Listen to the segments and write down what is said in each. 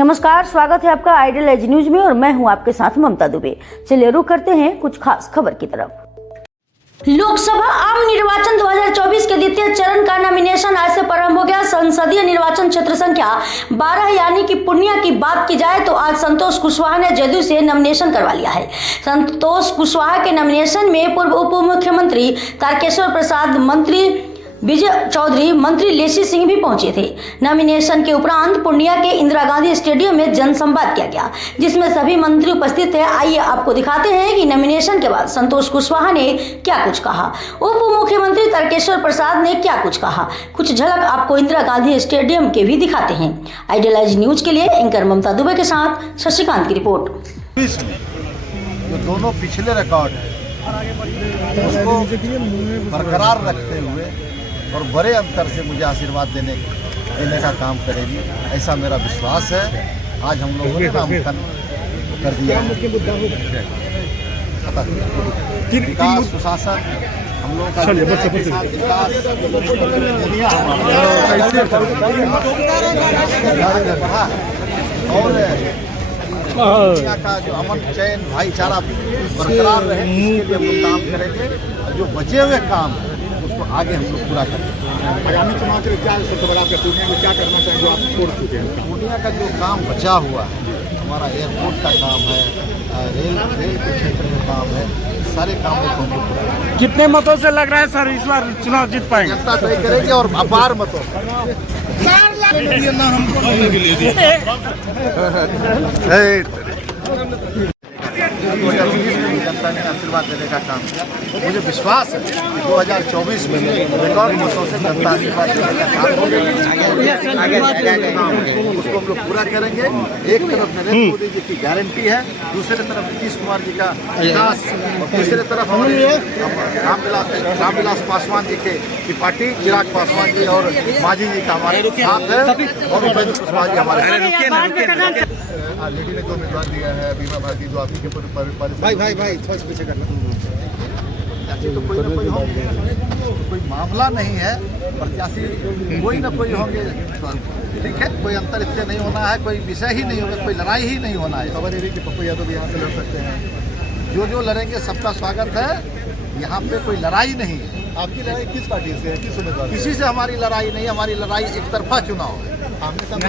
नमस्कार, स्वागत है आपका आइडियल एज न्यूज में और मैं हूं आपके साथ ममता दुबे। चलिए रुक करते हैं कुछ खास खबर की तरफ। लोकसभा आम निर्वाचन 2024 के द्वितीय चरण का नॉमिनेशन आज से प्रारंभ हो गया। संसदीय निर्वाचन क्षेत्र संख्या 12 यानी कि पूर्णिया की बात की जाए तो आज संतोष कुशवाहा ने जदयू से नॉमिनेशन करवा लिया है। संतोष कुशवाहा के नॉमिनेशन में पूर्व उप मुख्यमंत्री तारकेश्वर प्रसाद, मंत्री विजय चौधरी, मंत्री लेसी सिंह भी पहुंचे थे। नॉमिनेशन के उपरांत पूर्णिया के इंदिरा गांधी स्टेडियम में जनसंवाद किया गया, जिसमें सभी मंत्री उपस्थित थे। आइए आपको दिखाते हैं कि नॉमिनेशन के बाद संतोष कुशवाहा ने क्या कुछ कहा, उप मुख्यमंत्री तारकेश्वर प्रसाद ने क्या कुछ कहा। कुछ झलक आपको इंदिरा गांधी स्टेडियम के भी दिखाते हैं। आइडियल एज न्यूज के लिए एंकर ममता दुबे के साथ शशिकांत की रिपोर्ट। जो दोनों पिछले रिकॉर्ड है उसको बरकरार रखते हुए और बड़े अंतर से मुझे आशीर्वाद देने का काम करेगी, ऐसा मेरा विश्वास है। आज हम लोगों ने नामांकन कर दिया। विकास सुशासन हम लोगों का और दुनिया का जो अमन चैन भाईचारा बरकरार रहे, इसके लिए हम काम करेंगे। और जो बचे हुए काम है उसको आगे हम लोग पूरा करेंगे। आगामी चुनाव के लिए क्या सबसे बड़ा पूर्णिया में क्या करना चाहिए, आप छोड़ चुके हैं? पूर्णिया का जो काम बचा हुआ है, हमारा एयरपोर्ट का काम है, रेल के क्षेत्र में काम है, सारे कामों को हम लोग पूरा करेंगे। कितने मतों से लग रहा है सर इस बार चुनाव जीत पाएंगे? जनता तय करेगी और अपार मतों। जनता ने आशीर्वाद देने का काम किया। मुझे विश्वास है कि 2024 में रिकॉर्ड मतों से जनता आशीर्वाद देने का काम होगा, उसको हम लोग पूरा करेंगे। एक तरफ नरेंद्र मोदी जी की गारंटी है, दूसरी तरफ नीतीश कुमार जी का विकास, और तीसरी तरफ हमारे रामविलास पासवान जी की पार्टी, चिराग पासवान जी और मांझी जी का हमारे साथ है, और उपेंद्र कुशवाहा जी हमारे लेडी ने जो उम्मीदवार दिया है, बीमा भारती जो आपके भाई थोड़ा पीछे करना, तो कोई ना कोई होंगे। कोई मामला नहीं है, प्रत्याशी कोई ना कोई होंगे, ठीक है। कोई अंतर इससे नहीं होना है, कोई विषय ही नहीं होगा, कोई लड़ाई ही नहीं होना है। खबर ये कि पप्पू यादव भी यहाँ से लड़ सकते हैं। जो लड़ेंगे सबका स्वागत है, यहाँ पे कोई लड़ाई नहीं है। आपकी लड़ाई किस पार्टी से है, किस उम्मीदवार? किसी से हमारी लड़ाई नहीं है, हमारी लड़ाई एक तरफा चुनाव है। आमने सामने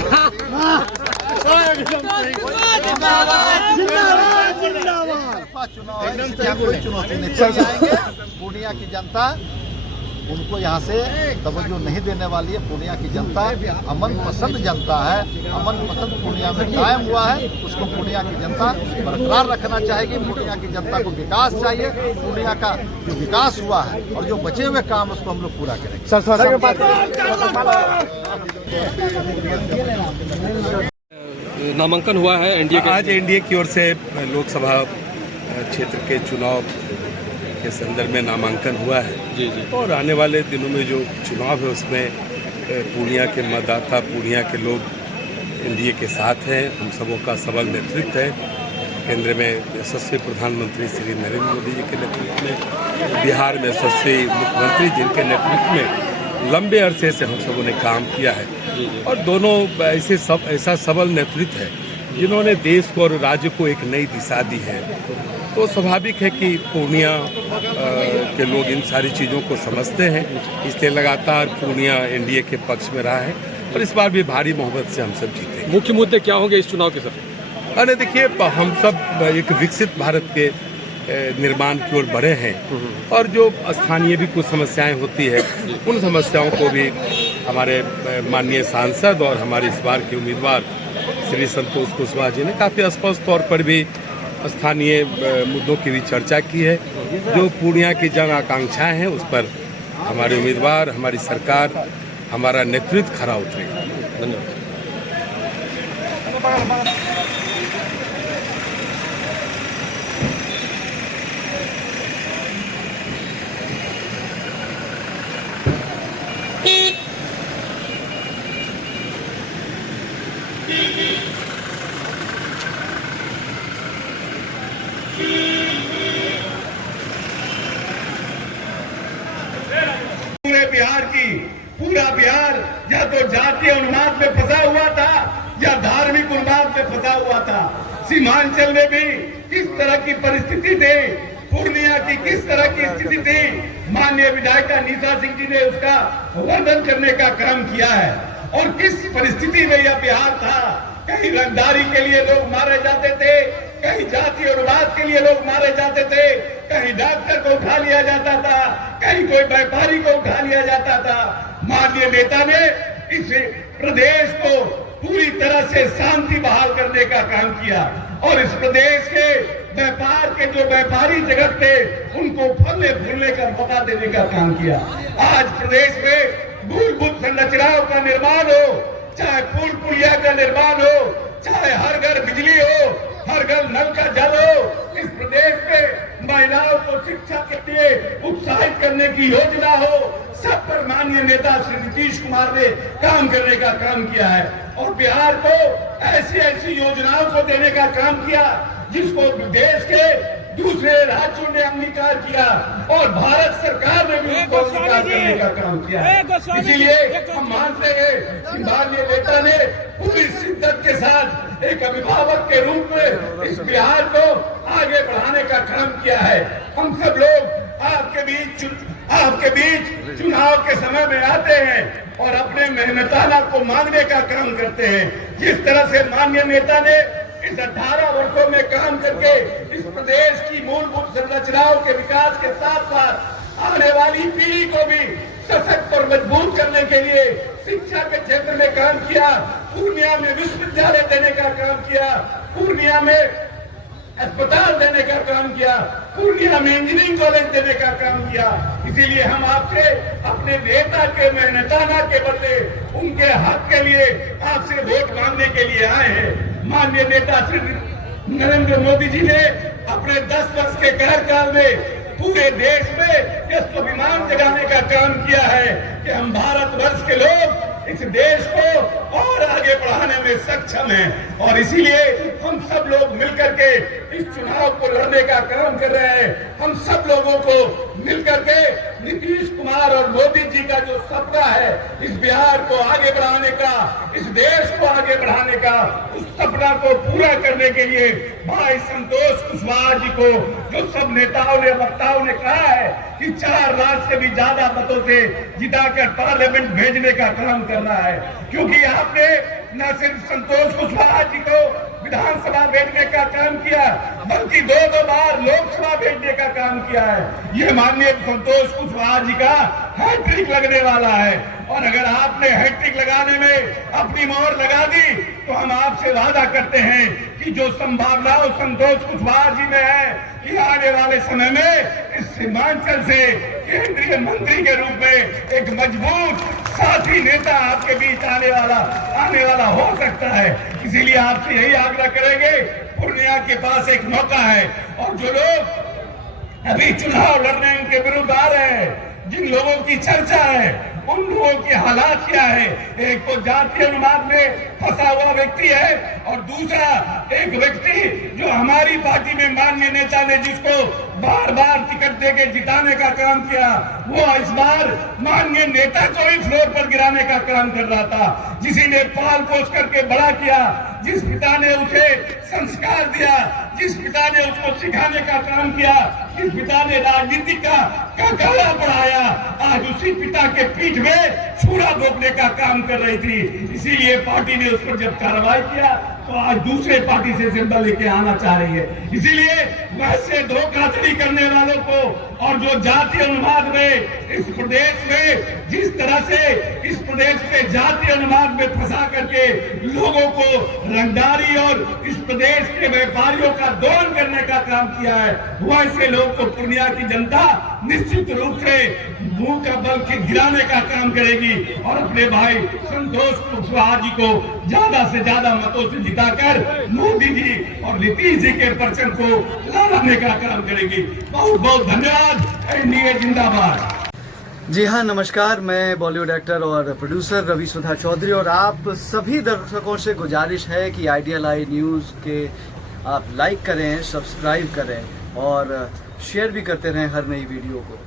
कोई चुनौती नहीं जाएंगे। पूर्णिया की जनता उनको यहाँ से तवज्जो नहीं देने वाली है। पूर्णिया की जनता अमन पसंद जनता है, अमन पसंद पूर्णिया में कायम हुआ है, उसको पूर्णिया की जनता बरकरार रखना चाहेगी। पूर्णिया की जनता को विकास चाहिए। पूर्णिया का जो विकास हुआ है और जो बचे हुए काम उसको हम लोग पूरा करेंगे। नामांकन हुआ है एनडीए आज एनडीए की ओर से लोकसभा क्षेत्र के चुनाव के संदर्भ में नामांकन हुआ है। जी। और आने वाले दिनों में जो चुनाव है उसमें पूर्णिया के मतदाता, पूर्णिया के लोग एनडीए के साथ हैं। हम सबों का सबल नेतृत्व है। केंद्र में यशस्वी प्रधानमंत्री श्री नरेंद्र मोदी जी के नेतृत्व में, बिहार में यशस्वी मुख्यमंत्री जिनके नेतृत्व में लंबे अरसे से हम सबों ने काम किया है। और दोनों ऐसा सबल नेतृत्व है जिन्होंने देश को और राज्य को एक नई दिशा दी है। तो स्वाभाविक है कि पूर्णिया के लोग इन सारी चीज़ों को समझते हैं, इसलिए लगातार पूर्णिया एनडीए के पक्ष में रहा है और इस बार भी भारी मोहब्बत से हम सब जीते। मुख्य मुद्दे क्या होंगे इस चुनाव के सर? अरे देखिए, हम सब एक विकसित भारत के निर्माण की ओर बढ़े हैं और जो स्थानीय भी कुछ समस्याएं होती है, उन समस्याओं को भी हमारे माननीय सांसद और हमारे इस बार के उम्मीदवार श्री संतोष कुशवाहा जी ने काफ़ी स्पष्ट तौर पर भी स्थानीय मुद्दों की भी चर्चा की है। जो पूर्णिया की जन आकांक्षाएं हैं उस पर हमारे उम्मीदवार, हमारी सरकार, हमारा नेतृत्व खरा उतरेगा। धन्यवाद। पूरे बिहार की, पूरा बिहार या तो जातीय उन्माद में फंसा हुआ था या धार्मिक उन्माद सीमांचल में भी किस तरह की परिस्थिति थी, पूर्णिया की किस तरह की स्थिति थी, माननीय विधायिका निशा सिंह जी ने उसका वर्णन करने का काम किया है। और किस परिस्थिति में यह बिहार था, कहीं रंगदारी के लिए लोग मारे जाते थे, कहीं जाति और वाद के लिए लोग मारे जाते थे, कहीं डॉक्टर को उठा लिया जाता था, कहीं कोई व्यापारी को उठा लिया जाता था। माननीय नेता ने इस प्रदेश को पूरी तरह से शांति बहाल करने का काम किया और इस प्रदेश के व्यापार के जो व्यापारी जगत थे उनको फलने फूलने का मौका देने का काम किया। आज प्रदेश में मूलभूत संरचनाओं का निर्माण हो, चाहे पुल पुलिया का निर्माण हो, चाहे हर घर बिजली हो, हर घर नल का जल हो, इस प्रदेश में महिलाओं को शिक्षा के लिए उत्साहित करने की योजना हो, सब पर माननीय नेता श्री नीतीश कुमार ने काम करने का काम किया है और बिहार को ऐसी ऐसी योजनाओं को देने का काम किया जिसको देश के दूसरे राज्यों ने अंगीकार किया और भारत सरकार ने भी उसको अंगीकार करने का काम किया। इसीलिए हम मानते हैं कि माननीय नेता ने पूरी शिद्दत के साथ एक अभिभावक के रूप में इस बिहार को आगे बढ़ाने का काम किया है। हम सब लोग आपके बीच चुनाव के समय में आते हैं और अपने मेहनताना को मांगने का काम करते हैं। जिस तरह से माननीय नेता ने इस 18 वर्षों में काम करके इस प्रदेश की मूलभूत संरचनाओं के विकास के साथ साथ आने वाली पीढ़ी को भी सशक्त और मजबूत करने के लिए शिक्षा के क्षेत्र में काम किया, पूर्णिया में विश्वविद्यालय देने का काम किया, पूर्णिया में अस्पताल देने का काम किया, पूर्णिया में इंजीनियरिंग कॉलेज देने का काम किया। इसीलिए हम आपसे अपने नेता के मेहनताना के बदले उनके हक के लिए आपसे वोट मांगने के लिए आए हैं। माननीय नेता श्री नरेंद्र मोदी जी ने अपने 10 वर्ष के कार्यकाल में पूरे देश में यह स्वाभिमान जगाने का काम किया है कि हम भारतवर्ष के लोग इस देश को और आगे बढ़ाने में सक्षम हैं और इसीलिए हम सब लोग मिलकर के इस चुनाव को लड़ने का काम कर रहे हैं। हम सब लोगों को मिलकर के नीतीश कुमार और मोदी जी का जो सपना है इस बिहार को आगे बढ़ाने का, इस देश को आगे बढ़ाने का, उस सपना को पूरा करने के लिए भाई संतोष कुशवाहा जी को जो सब नेताओं ने वक्ताओं ने कहा है कि 4 लाख से भी ज्यादा मतों से जिताकर पार्लियामेंट भेजने का काम कर रहा है, क्योंकि आपने न सिर्फ संतोष कुशवाहा जी को विधानसभा भेजने का काम किया बल्कि 2 बार लोकसभा भेजने का काम किया है। ये माननीय संतोष कुशवाहा जी का हैट्रिक लगने वाला है और अगर आपने हैट्रिक लगाने में अपनी मोहर लगा दी तो हम आपसे वादा करते हैं कि जो संभावनाओं संतोष कुशवाहा जी में है कि आने वाले समय में इस सीमांचल से केंद्रीय मंत्री के रूप में एक मजबूत साथी नेता आपके बीच आने वाला हो सकता है। इसीलिए आपसे यही आग्रह करेंगे, पूर्णिया के पास एक मौका है और जो लोग अभी चुनाव लड़ने उनके विरुद्ध आ रहे हैं, जिन लोगों की चर्चा है उन लोगों के हालात क्या है, एक तो जातीय अनुवाद में फंसा हुआ व्यक्ति है और दूसरा एक व्यक्ति जो हमारी पार्टी में माननीय नेता ने जिसको बार बार टिकट देके जिताने का काम किया, वो इस बार माननीय नेता को ही फ्लोर पर गिराने का काम कर रहा था, जिसी ने पाल पोस करके बड़ा किया, जिस पिता ने उसे संस्कार दिया, जिस पिता ने उसको सिखाने का काम किया, जिस पिता ने राजनीति का काला पढ़ाया, आज उसी पिता के पीठ में छुरा घोंपने का काम कर रही थी। इसीलिए पार्टी ने उस पर जब कार्रवाई किया तो आज दूसरे पार्टी से जिंदा लेके आना चाह रही है। इसीलिए वैसे धोखाधड़ी करने वालों को और जो जातीय अनुवाद में इस प्रदेश में जिस तरह से इस प्रदेश में जातीय अनुवाद में फंसा करके लोगों को रंगदारी और इस प्रदेश के व्यापारियों का दोहन करने का काम किया है, वैसे लोग को पूर्णिया की जनता निश्चित रूप से मुंह का बल के गिराने का काम करेगी और अपने भाई संतोष कुशवाहा जी को ज्यादा से ज्यादा मतों से जिताकर मोदी जी और नीतीश जी के परचम को लहराने का काम करेगी। बहुत बहुत धन्यवाद। एनडीए जिंदाबाद। जी हाँ, नमस्कार। मैं बॉलीवुड एक्टर और प्रोड्यूसर रवि सुधा चौधरी और आप सभी दर्शकों से गुजारिश है कि आइडियल आई न्यूज़ के आप लाइक करें, सब्सक्राइब करें और शेयर भी करते रहें हर नई वीडियो को।